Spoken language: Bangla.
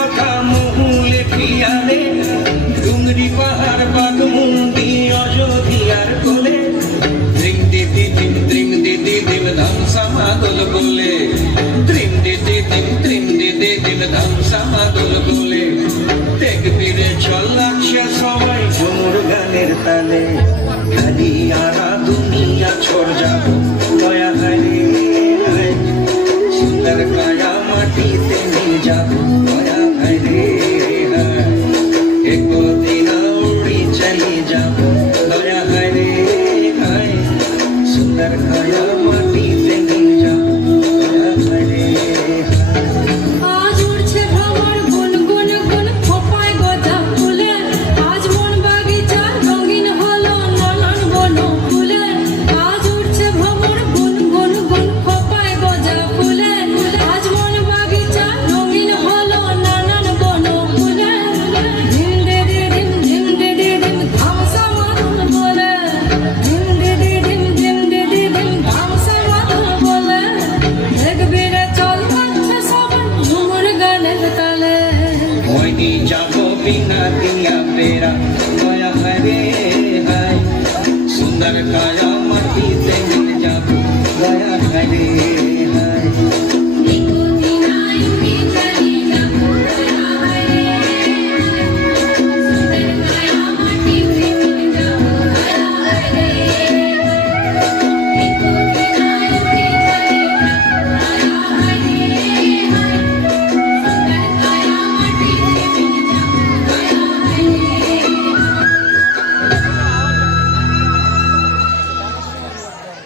কথা মহুলে পিয়ালে ডুংরি পাহাড় বাঘমুন্ডি অযোধ্যার কোলে ত্রিং দিদি দিম ধাম সামাদল গোলে ত্রিং দিদি দিম ধাম সামাদল গোলে দেখবি রে চল লাগছে সবাই ঝুমুর গানের তালে খালি আরা দুনিয়া ছোড় যাবো দয়া হারে সুন্দর কায়া মাটিতে নিয়ে যাবো দয়া হারে একদিন উড়ি চলে যাবো দয়া হারে সুন্দর কায়া মাটিতে নিয়ে যাবো দয়া হারে আজ উড়ছে ভ্রমর গুন গুন গুন খোপায় গজা ফুলে আজ মন বাগিচা রঙিন হলো নানান বন ফুলে আজ উড়ছে ভ্রমর গুন গুন গুন খোপায় গজা ফুলে আজ মন বাগিচা রঙিন হলো নানান বন ফুলে ধিম দে দিম ধামসা মাদল বলে ধিম দে দিম ধামসা মাদল বলে দেখবি রে চল যাচ্ছে সবাই ঝুমুর গানের তালে ওইনি যাবো বিনা দিয়া বেড়া দয়া হারে হায় সুন্দর কায়া